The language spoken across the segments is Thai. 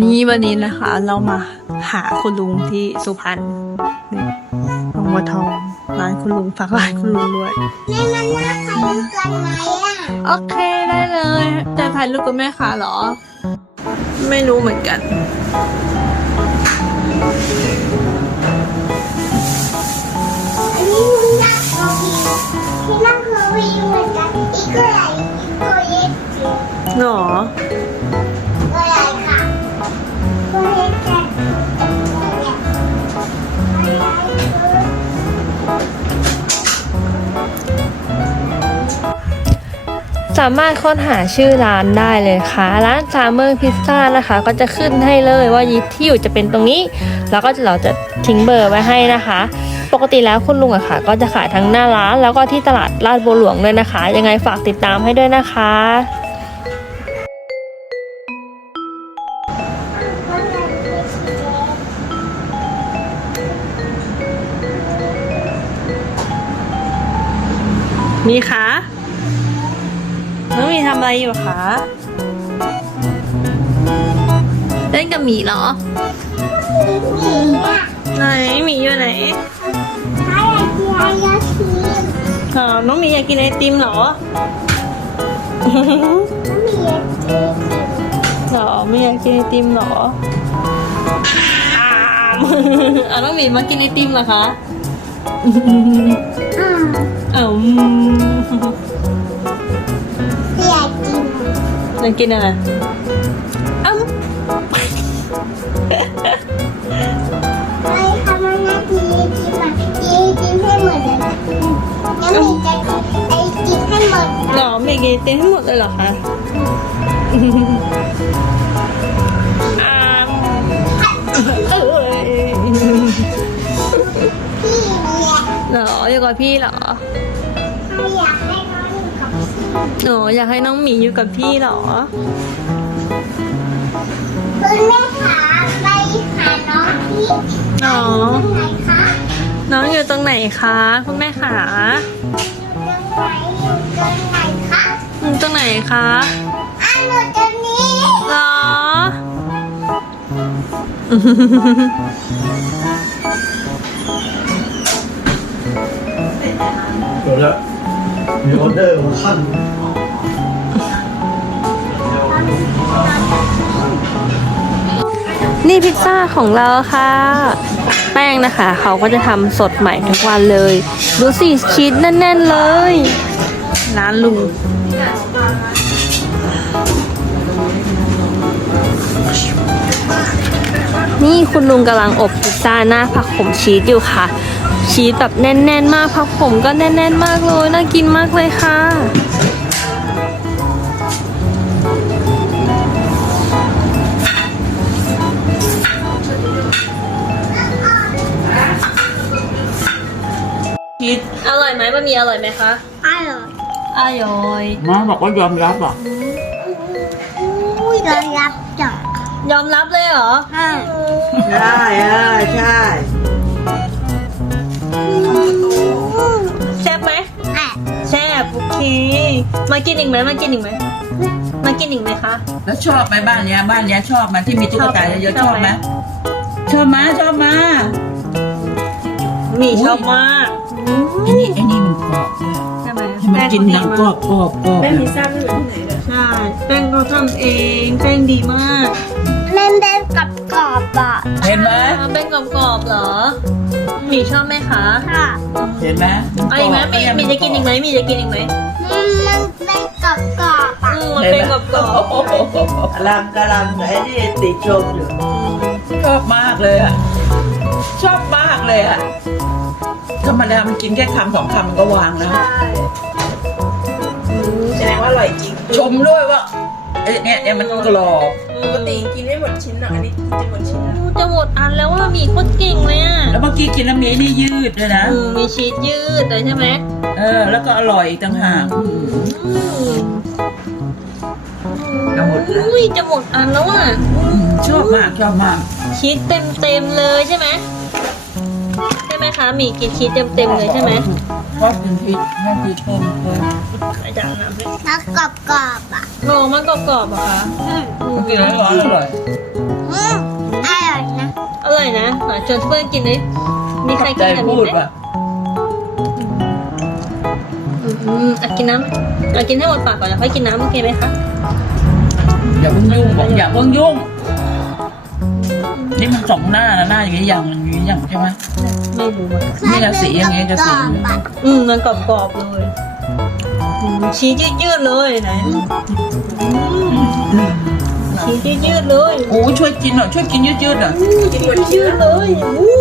นี่วันนี้นะคะ เรามาหาคุณลุงที่สุพรรณนี่บางบัวทองร้านคุณลุงฝากร้านคุณลุงด้วยแม่มันน่าใครรู้กันไหมอะ โอเคได้เลยจะถ่ายรูปกับแม่ค่ะเหรอ ไม่รู้เหมือนกันามารถค้นหาชื่อร้านได้เลยค่ะ ร้านสามเมืองพิซซ่านะคะ ก็จะขึ้นให้เลยว่าที่อยู่จะเป็นตรงนี้ แล้วก็เราจะทิ้งเบอร์ไว้ให้นะคะ ปกติแล้วคุณลุงอะค่ะ ก็จะขายทั้งหน้าร้าน แล้วก็ที่ตลาดลาดบัวหลวงด้วยนะคะ ยังไงฝากติดตามให้ด้วยนะคะก็ใหญ่คือสีแดงมีคะ น้องมีทำอะไรอยู่คะ เล่นกับหมีเหรอ ไหนหมีอยู่ไหนอยากกินไอติมอ๋อน้องหมีอยากกินไอติมเหรออศครีมเหรอไม่อยากกินไอติมเหรออ้ามเอาน้องหมีมากินไอติมเหรอคะอ่า เอ้าอยากกินอยากกินอะไรอ้าวไอ้ทำมันน่ากินกินมากินกินให้หมดเลยนะงั้นมีจะไอ้กินให้หมดเหรอไม่กินไอติมให้หมดเลยเหรอคะอ้ามเอ้ยพี่เนี่ย เหรออยู่กับพี่เหรอ หนูอยากให้น้องหมีอยู่กับพี่เหรอ คุณแม่ขาไปหาน้องที่อ๋อตรงไหนคะน้องอยู่ตรงไหนคะคุณแม่ขาอยู่ตรงไหนอยู่ตรงไหนคะอยู่ตรงไหนคะอะหนูตรงนี้เหรอ จบแล้ว มีออเดอร์มาขั้นนี่พิซซ่าของเราค่ะ แป้งนะคะ เขาก็จะทำสดใหม่ทุกวันเลย ดูสิชีสแน่น ๆ เลย ร้านลุงนี่คุณลุงกำลังอบพิซซ่าหน้าผักขมชีสอยู่ค่ะ ชีสแบบแน่น ๆ มากผักขมก็แน่น ๆ มากเลยน่ากินมากเลยค่ะชีสอร่อยไหมมันมีอร่อยไหมคะอร่อยอร่อยม้าบอกว่ายอมรับอะอุ้ยเรารับจังยอมรับเลยเหรอใช่ใช่เออใช่ มากินอีกไหมมากินอีกไหมมากินอีกไหมคะ แล้วชอบไหมบ้านเนี้ยบ้านเนี้ยชอบไหมที่มีตุ๊กตาเยอะๆชชออบบไหไหมมชอบไหมชอบมาหมีชอบมากไอ้นี่ไอ้นี่มันกรอบด้วยใช่ไหมให้มันกินดังกรอบกรอบกรอบแป้งพิซซ่าไม่เหมือนที่ไหนเลยใช่แป้งเขาทำเองแป้งดีมาก เล่นเล่นกับกรอบอะเห็นไหมอ่าแป้งกรอบๆเหรอหมีชอบไหมคะค่ะเห็นไหมเอาอีกไหมมีมีจะกินอีกไหมมีจะกินอีกไหมมันมันเป็นกรอบกรอบอะอืมมันเป็นกรอบกำลังกำลังไอ้นี่ติดชมอยู่ชอบมากเลยอะชอบมากเลยอะธรรมดามันกินแค่คำสองคำมันก็วางแล้วแสดงว่าอร่อยจริงชมด้วยว่าไอ้เนี่ยเนี่ยมันกรอบ ปกติกินไม่หมดชิ้นหรอกอันนี้กินจะหมดชิ้นแล้วๆจะหมดอันแล้วว่าหมีโคตรเก่งเลยอะแล้วเมื่อกี้กินแล้วมีไอ้นี่ยืดด้วยนะ อืมมีชีสยืดเลยใช่ไหมเออ แล้วก็อร่อยอีกต่างหากอืมจะหมดแล้ว อุ้ยจะหมดอันแล้วอะอืมชอบมากชอบมากชีสเต็มเต็มๆเลยใช่ไหม คะหมีกินชีสเต็มๆเลยใช่ไหมชอบกินพริกแม่พริกเพิ่มเพิ่มอาจารย์น้ำให้แล้วกรอบกรอบๆอะโอ้มันกรอบๆเหรอคะกินแล้วร้อนอร่อยอืมอร่อยนะอร่อยนะหาชวนเพื่อนกินดิมีใครใจกินแบบพูนี้ดไหมป่ะอืมอะกินน้ำอะกินให้หมดปากก่อนแล้วค่อยกินน้ำโอเคไหมคะอย่าเพิ่งยุ่งบอกอย่าเพิ่งยุ่งนี่มันสองหน้านะหน้าอย่างนี้อย่างมั นอย่างนี้อย่างใช่ไหมไม่รู้เหมือนกันนี่นะสีอย่างเงี้ยจะสีกรอบๆอะอืมมันกรอบๆเลยอืมชีสยืดๆเลยไหนอืมชีสยืดๆเลยโอ้ยช่วยกินหน่อยช่วยกินยืดๆหน่อยกินยืดๆเลยอู้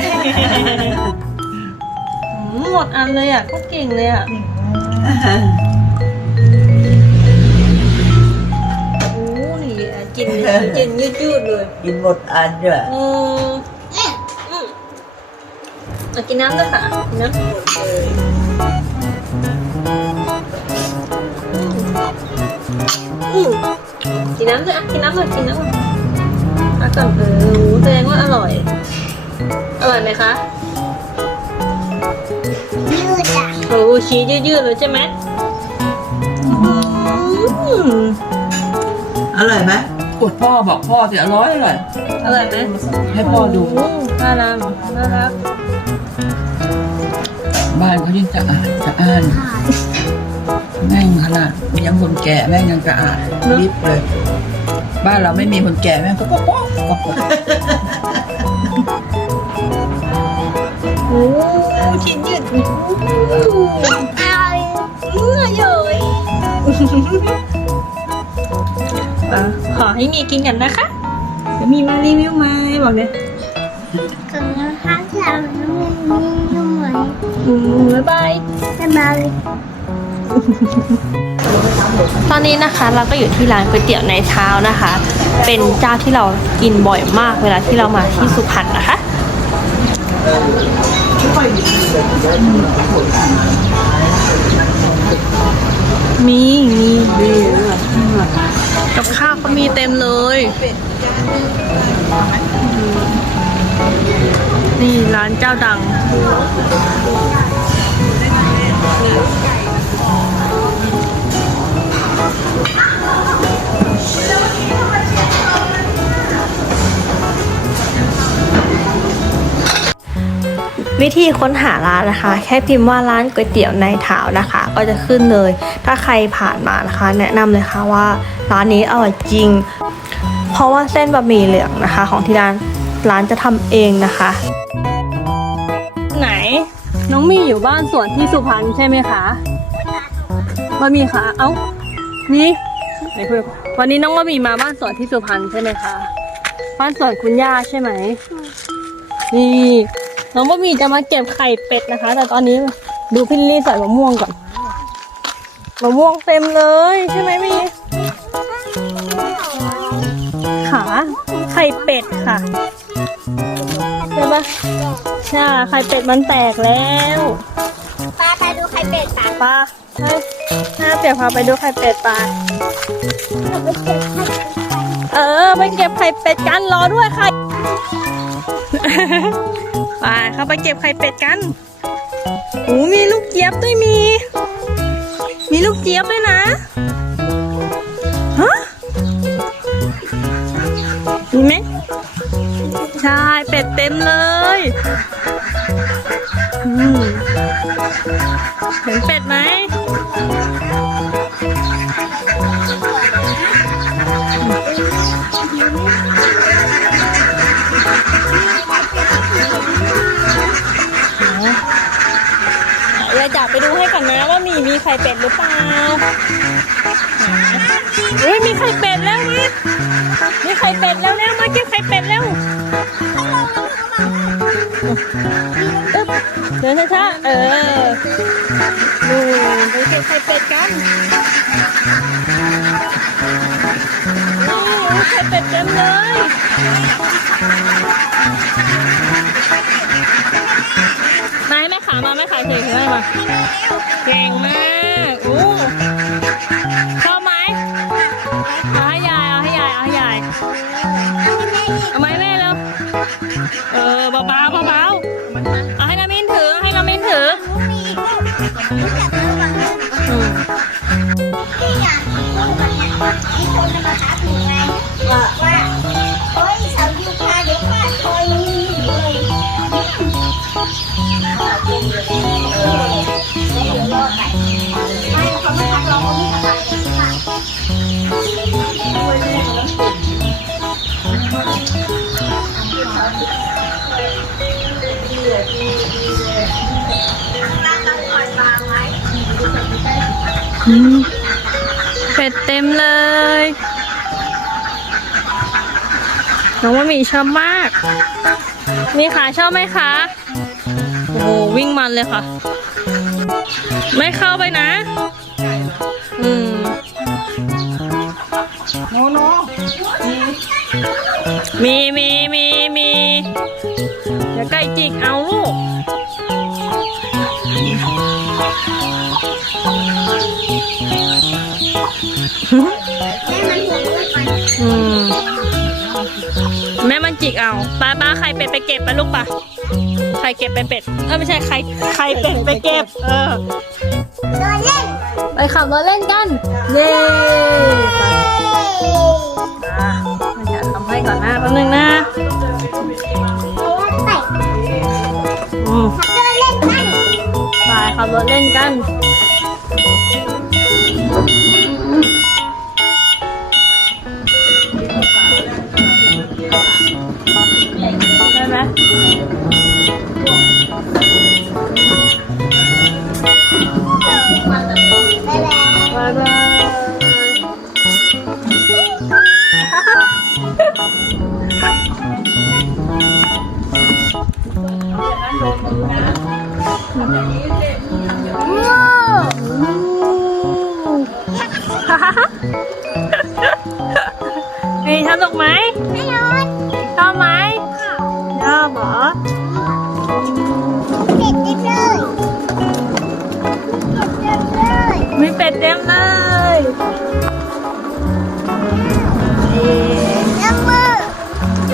อืมหมดอันเลยอะก็เก่งเลยอะ อะกินกินยืดๆเลย กินหมดอันด้วยอืมอืมอะกินน้ำด้วยค่ะกินน้ำอืมกินน้ำด้วยอะกินน้ำด้วยกินน้ำด้วยอะก่อนเออโหแสดงว่าอร่อย อร่อยไหมคะยืดอะโอ้โหชีสยืดๆเลยใช่ไหมอืม อร่อยไหม กดพ่อบอกพ่อสิอร่อยอร่อยอร่อยไหมให้พ่อดูโน่ารักน่ารักบ้านเขายิ่งจะอ่านจะอ่านแม่งขนาดเลี้ยงคนแก่แม่งยังจะอ่านรีบเลย บ้านเราไม่มีคนแก่แม่งก็ป๊อกป๊อกป๊อก ขอให้มีกินกันนะคะ เดี๋ยวมีมารีวิวไหมบอกเนี่ยกำลังข้าวเรานุ่มนุ่มเหมือนอืมบ๊ายบายสบายตอนนี้นะคะเราก็อยู่ที่ร้านก๋วยเตี๋ยวในเช้านะคะ เป็นเจ้าที่เรากินบ่อยมากเวลาที่เรามาที่สุพรรณนะคะมีมีมี กับข้าวก็มีเต็มเลย นี่ร้านเจ้าดัง วิธีค้นหาร้านนะคะ แค่พิมพ์ว่าร้านก๋วยเตี๋ยวในเท้านะคะ ก็จะขึ้นเลย ถ้าใครผ่านมานะคะ แนะนำเลยค่ะว่าร้านนี้อร่อยจริง เพราะว่าเส้นบะหมี่เหลืองนะคะ ของที่ร้านร้านจะทำเองนะคะ ไหน น้องมีอยู่บ้านสวนที่สุพรรณใช่ไหมคะบะหมี่คะเอ้านี่ไหนคุยกับวันนี้น้องบะหมี่มาบ้านสวนที่สุพรรณใช่ไหมคะบ้านสวนคุณย่าใช่ไหมนี่ น้องบะหมี่จะมาเก็บไข่เป็ดนะคะ แต่ตอนนี้ดูพี่ลิลลี่ใส่มะม่วงก่อนมะม่วงเต็มเลยใช่ไหมมีขาไข่เป็ดค่ะใช่ปะใช่ไข่เป็ดมันแตกแล้วป้าไปดูใครเป็ดปะปลาให้น้าเปียกพาไปดูไข่เป็ดปลาเราไปเก็บไข่เออไปเก็บไข่เป็ดกันรอด้วยค่ะ ไปเข้าไปเก็บไข่เป็ดกันโอ้มีลูกเจี๊ยบด้วยมี มีลูกเจี๊ยบด้วยนะฮะมีไหมใช่เป็ดเต็มเลยเห็นเป็ดไหมเดี๋ยจับไปดูให้ก่อนนะว่ามีมีไข่เป็ดหรือเปล่าเฮ้ยมีไข่เป็ดแล้วมามีไข่เป็ดแล้วแล้วมาเก็บไข่เป็ดแล้วเดินช้าๆเออดูไปเก็บไข่เป็ดกัน เทคือให้มาเก่งมากโอ้ชอบไหมเอาให้ยายเอาให้ยายเอาให้ยายเอาไหมแม่แล้วเออเบาๆเบาๆเอาให้นามินถือให้นามินถือที่อยากพูดกับไอ้คนมาหาถูกไงบอกว่า เขาไม่ทักเราเขาไม่ทักเราค่ะเป็ดเต็มเลย น้องว่ามีชอบมาก มีขาชอบไหมคะ โอ้โหวิ่งมันเลยค่ะ ไม่เข้าไปนะ อืมโนโนมีมีมีมีอย่าใกล้จิกเอาลูกอืมแม่มันจิกเอาป้าป้าใครเป็ดไปเก็บไปลูกปะ ใครเก็บไปเป็ดเออไม่ใช่ใครใครเป็ดไปเก็บ เออโดนเล่นไปขับรถเล่นกัน เย้ไปอะมันจะทำให้ก่อนนะแป๊บนึงนะไปอืมขับเดินเล่นกันไปขับรถเล่นกันได้ บ๊ายบายบายบ เป็ดเต็มเลยเอ๊ะแล้วมือ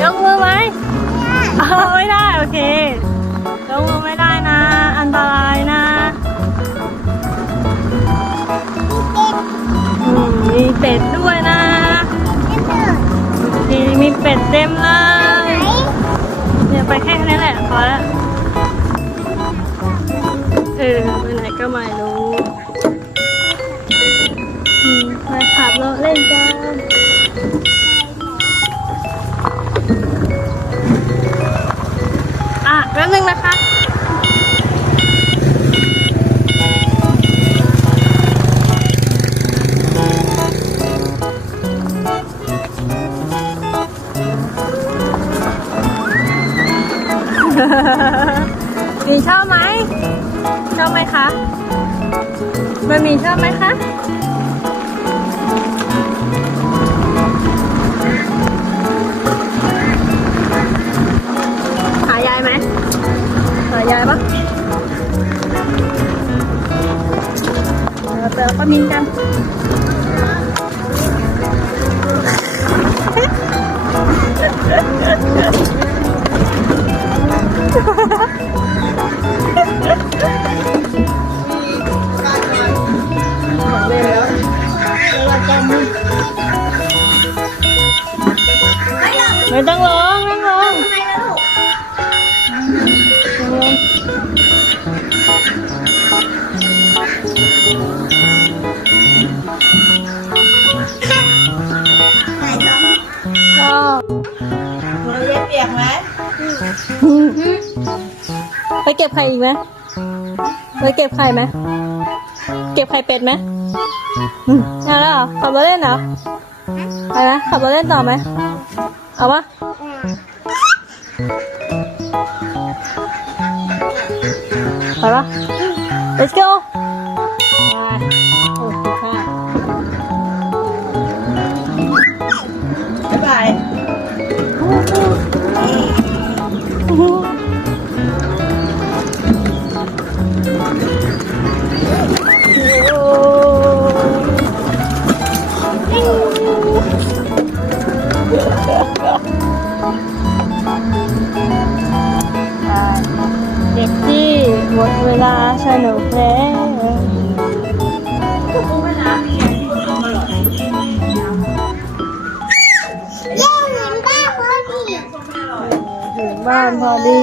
ยกมือไหมเอาไม่ได้โอเคยกมือไม่ได้นะ อันตรายนะอืมมีเป็ดด้วยนะเต็มเลยมีมีเป็ดเต็มเลไหนยเนี่ยไปแค่นี้แหละพอแล้วเออไปไหนก็ไม่รู้ ขับรถเล่นกันอะแป๊บนึงนะคะ ไม่งร้องนั่งลงทำไมล่ะลูกนั่งลงชอบเราเย็บเปียกไหมไปเก็บไข่อีกไหมไปเก็บไข่ไหมเก็บไข่เป็ดไหมอืมเอาแล้วเหรอขับรถเล่นเหรอไปไหมขับรถเล่นต่อไหม เอาปะไปปะ let's go นุกแล้วเย้เหมือนบ้านพอดีถึงบ้านพอดี